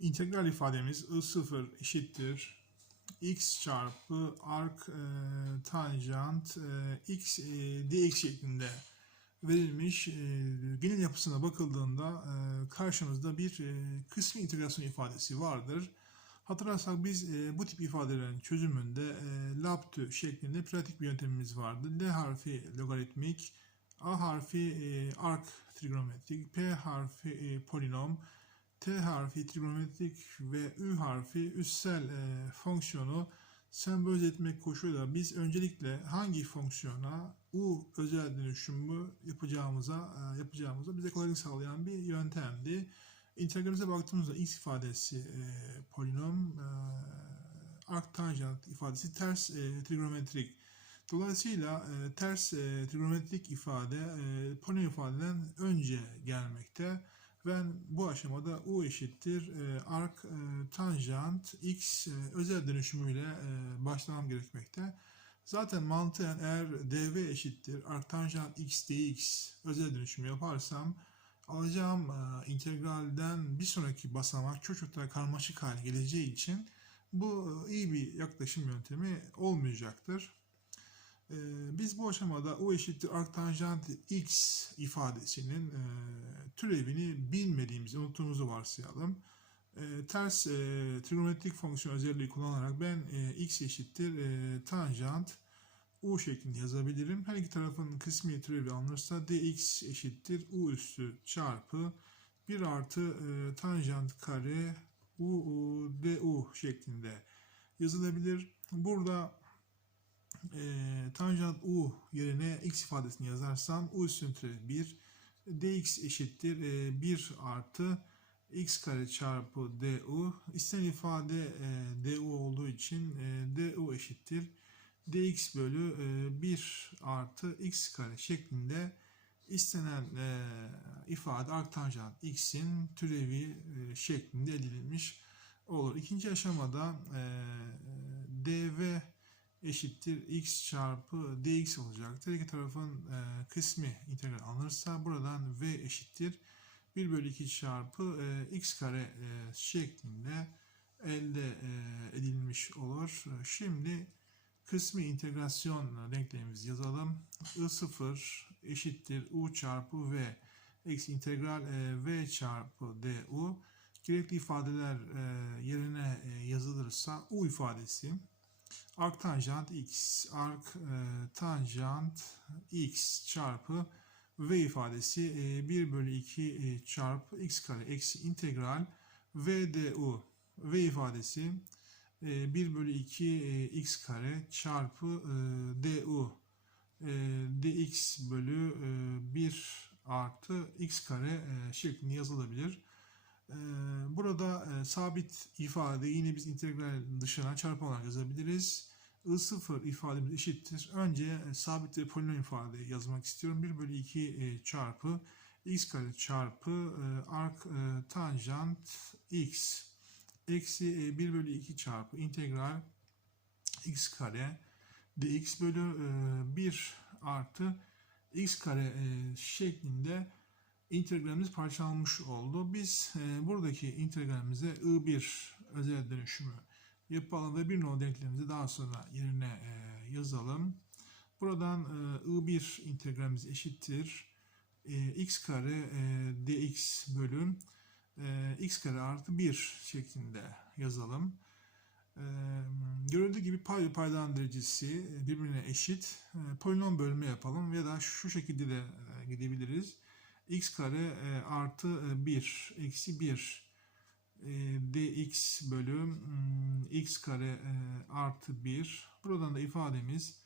İntegral ifademiz I0 eşittir x çarpı arc e, tanjant e, x e, dx şeklinde verilmiş. E, genel yapısına bakıldığında e, karşımızda bir e, kısmi integrasyon ifadesi vardır. Hatırlarsak biz e, bu tip ifadelerin çözümünde e, LAPTÜ şeklinde pratik bir yöntemimiz vardı. L harfi logaritmik, A harfi e, arc trigonometrik, P harfi e, polinom, T harfi trigonometrik ve Ü harfi üssel e, fonksiyonu sembolize etmek koşuluyla biz öncelikle hangi fonksiyona U özel dönüşümü yapacağımıza e, yapacağımıza bize kolaylık sağlayan bir yöntemdi. İntegralimize baktığımızda x ifadesi e, polinom, e, arktanjant ifadesi ters e, trigonometrik. Dolayısıyla e, ters e, trigonometrik ifade e, polinom ifadeden önce gelmekte. Ben bu aşamada u eşittir e, arc e, tanjant x e, özel dönüşümüyle e, başlamam gerekmekte. Zaten mantıken eğer dv eşittir arc tanjant x dx özel dönüşümü yaparsam alacağım e, integralden bir sonraki basamak çok daha karmaşık hale geleceği için bu e, iyi bir yaklaşım yöntemi olmayacaktır. E, biz bu aşamada u eşittir arctanjant x ifadesinin e, türevini bilmediğimizi, unuttuğumuzu varsayalım. E, ters e, trigonometrik fonksiyon özelliği kullanarak ben e, x eşittir e, tanjant u şeklinde yazabilirim. Her iki tarafın kısmi türevi alınırsa dx eşittir u üstü çarpı 1 artı e, tanjant kare u, u du şeklinde yazılabilir. Burada e, tanjant u yerine x ifadesini yazarsam u üstün türevi 1 dx eşittir e, 1 artı x kare çarpı du. İstenen ifade e, du olduğu için e, du eşittir dx bölü e, 1 artı x kare şeklinde istenen e, ifade arktanjant x'in türevi e, şeklinde edilmiş olur. İkinci aşamada e, dv eşittir x çarpı dx olacaktır. İki tarafın e, kısmi integral alınırsa buradan v eşittir 1 bölü 2 çarpı e, x kare e, şeklinde elde e, edilmiş olur. Şimdi kısmi integrasyon denklemimizi yazalım. I0 eşittir u çarpı v eksi integral e, v çarpı du. Gerekli ifadeler e, yerine e, yazılırsa u ifadesi arc tanjant x. Arc e, tanjant x çarpı v ifadesi e, 1 bölü 2 e, çarpı x kare eksi integral v du v ifadesi e, 1 bölü 2 e, x kare çarpı e, du e, dx bölü e, 1 artı x kare e, şeklinde yazılabilir. E, burada e, sabit ifade yine biz integral dışına çarpı olarak yazabiliriz. I0 ifademiz eşittir. Önce e, sabit ve polinom ifade yazmak istiyorum. 1 bölü 2 e, çarpı x kare çarpı e, arc e, tanjant x eksi e, 1 bölü 2 çarpı integral x kare dx bölü e, 1 artı x kare e, şeklinde integralimiz parçalanmış oldu. Biz e, buradaki integralimize I1 özel dönüşümü yapalım ve bir nol denklemimizi daha sonra yerine e, yazalım. Buradan e, I1 integralimiz eşittir. E, x kare e, dx bölüm e, x kare artı 1 şeklinde yazalım. E, görüldüğü gibi pay ve paydalan derecesi birbirine eşit. E, polinom bölme yapalım ya da şu şekilde de e, gidebiliriz. X kare e, artı 1 eksi 1 e, dx bölü mm, x kare e, artı 1. Buradan da ifademiz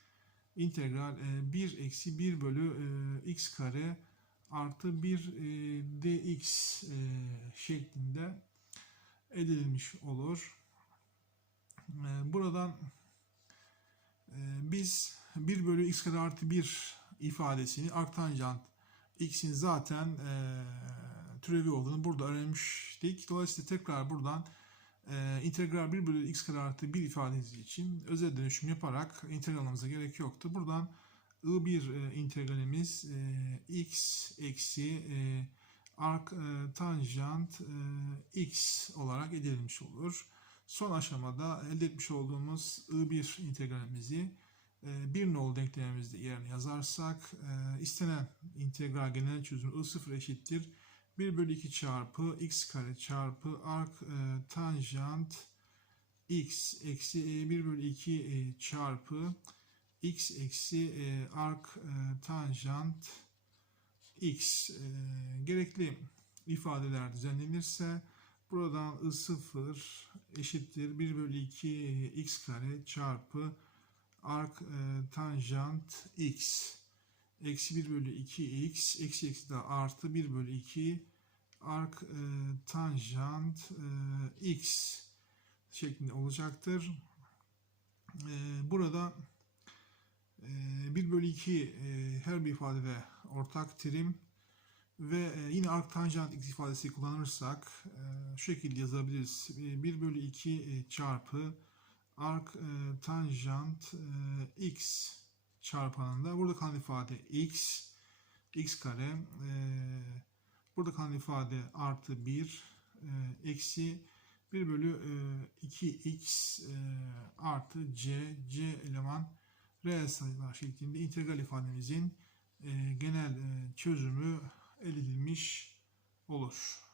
integral e, 1 eksi 1 bölü e, x kare artı 1 e, dx e, şeklinde edilmiş olur. E, buradan e, biz 1 bölü x kare artı 1 ifadesini arktanjant x'in zaten e, türevi olduğunu burada öğrenmiştik. Dolayısıyla tekrar buradan e, integral 1 bölü x kare artı 1 ifadesi için özel dönüşüm yaparak integral almamıza gerek yoktu. Buradan I1 e, integralimiz e, x eksi e, arc e, tanjant e, x olarak edilmiş olur. Son aşamada elde etmiş olduğumuz I1 integralimizi bir nolu denklemimizde yerine yazarsak e, istenen integral genel çözüm I0 eşittir. 1 bölü 2 çarpı x kare çarpı arc e, tanjant x eksi e, 1 bölü 2 e, çarpı x eksi e, arc e, tanjant x. E, gerekli ifadeler düzenlenirse buradan I0 eşittir. 1 bölü 2 e, x kare çarpı arc e, tanjant x eksi 1 bölü 2 x eksi eksi daha artı 1 bölü 2 arc e, tanjant e, x şeklinde olacaktır. E, burada e, 1 bölü 2 e, her bir ifadede ortak terim ve e, yine arc tanjant x ifadesi kullanırsak e, şu şekilde yazabiliriz. E, 1 bölü 2 e, çarpı arc e, tanjant e, x çarpanında burada kalan ifade x x kare e, burada kalan ifade artı 1 e, eksi 1 bölü e, 2x e, artı c c eleman reel sayılar şeklinde integral ifademizin e, genel e, çözümü elde edilmiş olur.